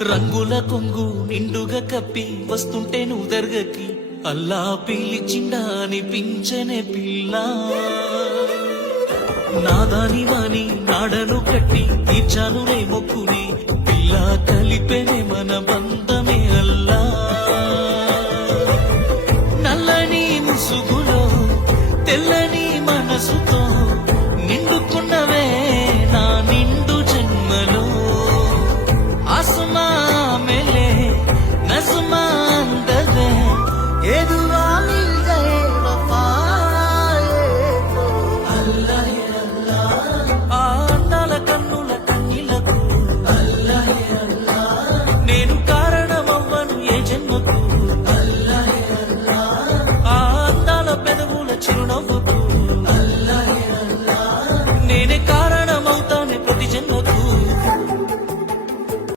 రంగుల కొంగు నిండుగా కప్పి వస్తుంటే నువ్వు దర్గకి అల్లా పిలిచిండా అనిపించనే పిల్ల నాదాని వాని నాడను కట్టి తీర్చాను నే మొక్కుని పిల్ల కలిపెనే మన బంధమే అల్లా నల్లని ముసుగులో తెల్లని మనసుతో నిండుకున్నవే నా నిండు జన్మలో ఆసుమా